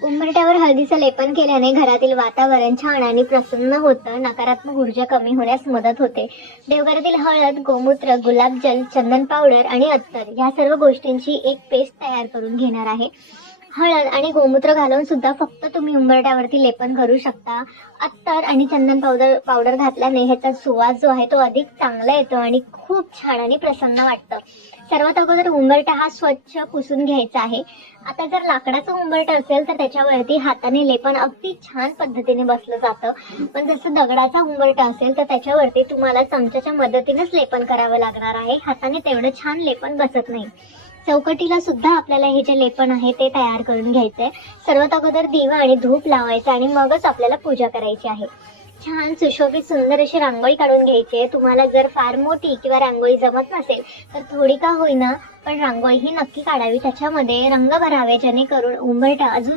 उंबरठ्यावर हळदीचं लेपन केल्याने घरातील वातावरण छान आणि प्रसन्न होतं. नकारात्मक ऊर्जा कमी होण्यास मदत होते. देवघरातील हळद, गोमूत्र, गुलाबजल, चंदन पावडर आणि अत्तर या सर्व गोष्टींची एक पेस्ट तयार करून घेणार आहे. हळद आणि गोमूत्र घालून सुद्धा फक्त तुम्ही उंबरठ्यावरती लेपन करू शकता. अत्तर आणि चंदन पावडर घातल्याने ह्याचा सुवास जो आहे तो अधिक चांगला येतो आणि खूप छान आणि प्रसन्न वाटतं. सर्वात अगोदर उंबरठा हा स्वच्छ पुसून घ्यायचा आहे. आता जर लाकडाचं उंबरठा असेल तर त्याच्यावरती हाताने लेपन अगदी छान पद्धतीने बसलं जातं. पण जसं दगडाचा उंबरठा असेल तर त्याच्यावरती तुम्हाला चमच्याच्या मदतीनेच लेपन करावं लागणार आहे. हाताने तेवढं छान लेपन बसत नाही. चौकटीला सुद्धा आपल्याला हे जे लेपन आहे ते तयार करून घ्यायचंय. सर्वात अगोदर दिवा आणि धूप लावायचा आणि मगच आपल्याला पूजा करायची आहे. छान सुशोभित सुंदर अशी रांगोळी काढून घ्यायची आहे. तुम्हाला जर फार मोठी किंवा रांगोळी जमत नसेल तर थोडी का होईना पण रांगोळी ही नक्की काढावी. त्याच्यामध्ये रंग भरावे जेणेकरून उंबरठा अजून